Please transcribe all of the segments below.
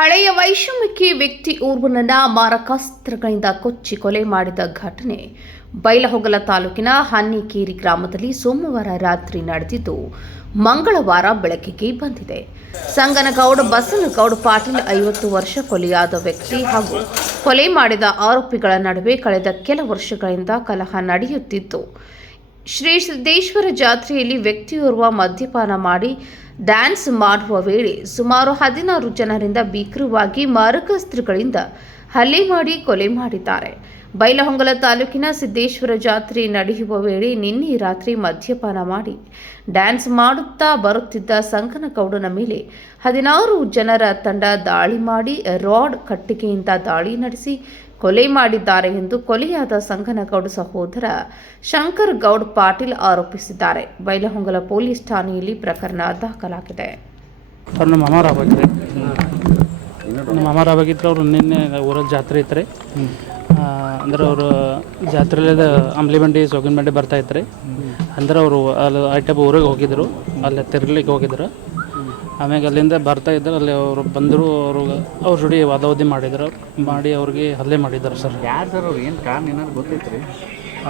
ಹಳೆಯ ವೈಷಮ್ಯಕ್ಕೆ ವ್ಯಕ್ತಿ ಓರ್ವನನ್ನ ಮಾರಕಾಸ್ತ್ರಗಳಿಂದ ಕೊಚ್ಚಿ ಕೊಲೆ ಮಾಡಿದ ಘಟನೆ ಬೈಲಹೊಗಲ ತಾಲೂಕಿನ ಹನ್ನಿಕೇರಿ ಗ್ರಾಮದಲ್ಲಿ ಸೋಮವಾರ ರಾತ್ರಿ ನಡೆದಿದ್ದು ಮಂಗಳವಾರ ಬೆಳಕಿಗೆ ಬಂದಿದೆ. ಸಂಗನಗೌಡ ಬಸನಗೌಡ ಪಾಟೀಲ್ 50 ವರ್ಷ ಕೊಲೆಯಾದ ವ್ಯಕ್ತಿ ಹಾಗೂ ಕೊಲೆ ಮಾಡಿದ ಆರೋಪಿಗಳ ನಡುವೆ ಕಳೆದ ಕೆಲ ವರ್ಷಗಳಿಂದ ಕಲಹ ನಡೆಯುತ್ತಿದ್ದು, ಶ್ರೀ ಸಿದ್ದೇಶ್ವರ ಜಾತ್ರೆಯಲ್ಲಿ ವ್ಯಕ್ತಿಯೋರ್ವ ಮದ್ಯಪಾನ ಮಾಡಿ ಡ್ಯಾನ್ಸ್ ಮಾಡುವ ವೇಳೆ ಸುಮಾರು 16 ಜನರಿಂದ ಭೀಕರವಾಗಿ ಮಾರಕಾಸ್ತ್ರಗಳಿಂದ ಹಲ್ಲೆ ಮಾಡಿ ಕೊಲೆ ಮಾಡಿದ್ದಾರೆ. ಬೈಲಹೊಂಗಲ ತಾಲೂಕಿನ ಸಿದ್ದೇಶ್ವರ ಜಾತ್ರೆ ನಡೆಯುವ ವೇಳೆ ನಿನ್ನೆ ರಾತ್ರಿ ಮದ್ಯಪಾನ ಮಾಡಿ ಡ್ಯಾನ್ಸ್ ಮಾಡುತ್ತಾ ಬರುತ್ತಿದ್ದ ಸಂಗನಗೌಡನ ಮೇಲೆ 16 ಜನರ ತಂಡ ದಾಳಿ ಮಾಡಿ ರಾಡ್ ಕಟ್ಟಿಗೆಯಿಂದ ದಾಳಿ ನಡೆಸಿ ಕೊಲೆ ಮಾಡಿದ್ದಾರೆ ಎಂದು ಕೊಲೆಯಾದ ಸಂಗನಗೌಡ ಸಹೋದರ ಶಂಕರ್ ಗೌಡ್ ಪಾಟೀಲ್ ಆರೋಪಿಸಿದ್ದಾರೆ. ಬೈಲಹೊಂಗಲ ಪೊಲೀಸ್ ಠಾಣೆಯಲ್ಲಿ ಪ್ರಕರಣ ದಾಖಲಾಗಿದೆ. ನಮ್ಮ ಮಾಮಾರಾಗಿದ್ರು ಅವರು ನಿನ್ನೆ ಊರಲ್ಲಿ ಜಾತ್ರೆ ಇತ್ತು. ಅಂದ್ರೆ ಅವರು ಜಾತ್ರೆಯಲ್ಲಿ ಅಂಬ್ಲಿ ಬಂಡಿ ಸೋಗಿನ ಬಂಡಿ ಬರ್ತಾ ಇತ್ತು. ಅಂದ್ರೆ ಅವರು ಅಲ್ಲಿ ಐಟಪ್ ಊರಿಗೆ ಹೋಗಿದ್ರು, ಅಲ್ಲಿ ತಿರ್ಗ್ಲಿಕ್ಕೆ ಹೋಗಿದ್ರು. ಆಮ್ಯಾಗ ಅಲ್ಲಿಂದ ಬರ್ತಾ ಇದ್ದರು, ಅಲ್ಲಿ ಅವರು ಬಂದರು. ಅವ್ರ ಜೋಡಿ ವಾದವಾದಿ ಮಾಡಿ ಅವ್ರಿಗೆ ಹಲ್ಲೆ ಮಾಡಿದ್ದಾರೆ ಸರ್. ಯಾರು ಸರ್ ಅವ್ರು? ಏನು ಕಾರಣ ಏನಾದ್ರು ಗೊತ್ತೈತೆ ರೀ?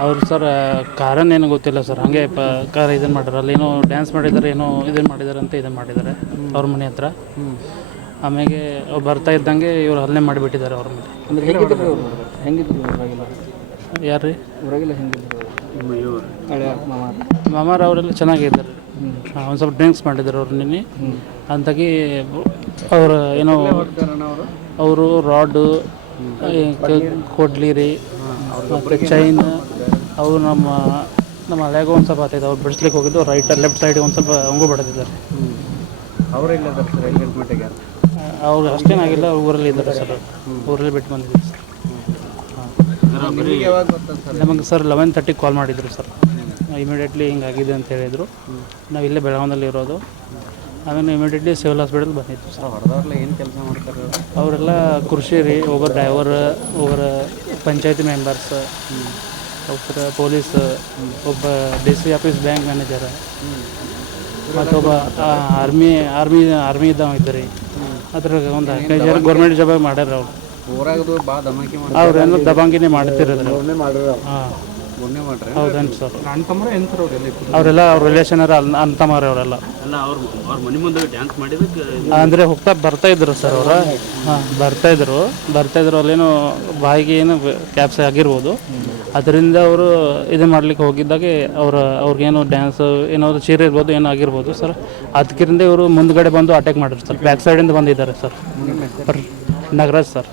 ಅವ್ರು ಸರ್ ಕಾರಣ ಏನು ಗೊತ್ತಿಲ್ಲ ಸರ್, ಹಾಗೆ ಕಾರ್ ಇದನ್ನು ಮಾಡಿದ್ರು. ಅಲ್ಲೇನೋ ಡ್ಯಾನ್ಸ್ ಮಾಡಿದ್ದಾರೆ, ಏನೋ ಇದನ್ನು ಮಾಡಿದ್ದಾರೆ ಅಂತ ಇದನ್ನು ಮಾಡಿದ್ದಾರೆ ಅವ್ರ ಮನೆ ಹತ್ರ. ಆಮೇಲೆ ಅವ್ರು ಬರ್ತಾ ಇದ್ದಂಗೆ ಇವ್ರು ಹಲ್ಲೆ ಮಾಡಿಬಿಟ್ಟಿದ್ದಾರೆ ಅವ್ರ ಮೇಲೆ. ಅಂದ್ರೆ ಹೇಗಿದ್ರು ಅವರು? ಹೆಂಗಿದ್ರು ಊರಾಗೆಲ್ಲ? ಯಾರು ರೀ ಊರಾಗೆಲ್ಲ ಹೆಂಗಿದ್ರು? ಮಾಮಾರ ಅವರೆಲ್ಲ ಚೆನ್ನಾಗಿದ್ದಾರೆ. ಒಂದು ಸ್ವಲ್ಪ ಡ್ರಿಂಕ್ಸ್ ಮಾಡಿದ್ದಾರೆ ಅವ್ರು ನಿನ್ನೆ. ಅಂತಾಗಿ ಅವರು ಏನೋ ಅವರು ರಾಡು ಕೊಡ್ಲಿ ರೀ ಮತ್ತು ಚೈನ್ ಅವು ನಮ್ಮ ಹಳೆಗೂ ಒಂದು ಸ್ವಲ್ಪ ಆಗ್ತಾಯಿದೆ. ಅವ್ರು ಬಿಡಿಸ್ಲಿಕ್ಕೆ ಹೋಗಿದ್ದು ಲೆಫ್ಟ್ ಸೈಡಿಗೆ ಒಂದು ಸ್ವಲ್ಪ ಹಂಗೂ ಬಡ್ದಿದ್ದಾರೆ. ಅವರೆಲ್ಲ ಸರ್ ಎಂಗೇಜ್ಮೆಂಟಿಗೆ? ಅವ್ರು ಅಷ್ಟೇನಾಗಿಲ್ಲ, ಅವ್ರು ಊರಲ್ಲಿ ಇದ್ದಾರೆ ಸರ್. ಊರಲ್ಲಿ ಬಿಟ್ಟು ಬಂದಿದ್ದೀವಿ ಸರ್. ನಮಗೆ ಸರ್ 11:30 ಕಾಲ್ ಮಾಡಿದರು ಸರ್. ಇಮಿಡಿಯೇಟ್ಲಿ ಹಿಂಗಾಗಿದೆ ಅಂತ ಹೇಳಿದರು. ನಾವು ಇಲ್ಲೇ ಬೆಳಗಾವಿಯಲ್ಲಿ ಇರೋದು. ಆಮೇಲೆ ಇಮಿಡಿಯೇಟ್ಲಿ ಸಿವಿಲ್ ಹಾಸ್ಪಿಟಲ್ ಬಂದಿತ್ತು ಸರ್. ಹೊಡೆದವ್ರೆಲ್ಲ ಏನು ಕೆಲಸ ಮಾಡ್ತಾರೆ? ಅವರೆಲ್ಲ ಕೃಷಿ ರೀ, ಒಬ್ಬರು ಡ್ರೈವರ್, ಒಬ್ಬರು ಪಂಚಾಯತಿ ಮೆಂಬರ್ಸ್, ಒಬ್ಬರು ಪೊಲೀಸ್, ಒಬ್ಬ DC ಆಫೀಸ್ ಬ್ಯಾಂಕ್ ಮ್ಯಾನೇಜರ್, ಮತ್ತೊಬ್ಬ ಆರ್ಮಿ ಇದ್ದಾವ ಇದ್ದರು. ಅದ್ರಾಗ ಒಂದು 15 ಜನ ಗೌರ್ಮೆಂಟ್ ಜಾಬ್ ಮಾಡ್ಯಾರ. ಅವ್ರು ಊರಾಗದು ಭಾಳ ದಮಾಕಿ ಮಾಡಿ ಅವ್ರೇನು ದಬಾಂಗಿನೇ ಮಾಡ್ತಿರೋದು. ಹಾಂ ಹೌದೇನು ಸರ್. ಅವರೆಲ್ಲ ಅವ್ರ ರಿಲೇಷನ್ ಅಂತಮಾರ ಅವರೆಲ್ಲ. ಅವ್ರ ಮನೆ ಮುಂದೆ ಡ್ಯಾನ್ಸ್ ಮಾಡಿದಕ್ಕೆ ಅಂದರೆ ಹೋಗ್ತಾ ಬರ್ತಾಯಿದ್ರು ಸರ್ ಅವರು. ಹಾಂ ಬರ್ತಾಯಿದ್ರು ಅಲ್ಲೇನೋ ಬಾಯಿಗೆ ಏನು ಕ್ಯಾಪ್ಸ್ ಆಗಿರ್ಬೋದು. ಅದರಿಂದ ಅವರು ಇದು ಮಾಡ್ಲಿಕ್ಕೆ ಹೋಗಿದ್ದಾಗೆ ಅವ್ರಿಗೇನು ಡ್ಯಾನ್ಸ್ ಏನಾದ್ರು ಚೀರ ಇರ್ಬೋದು, ಏನೋ ಆಗಿರ್ಬೋದು ಸರ್. ಅದಕ್ಕಿಂತ ಇವರು ಮುಂದ್ಗಡೆ ಬಂದು ಅಟ್ಯಾಕ್ ಮಾಡಿದ್ರು ಸರ್. ಬ್ಯಾಕ್ ಸೈಡಿಂದ ಬಂದಿದ್ದಾರೆ ಸರ್. ನಗರಾಜ್ ಸರ್.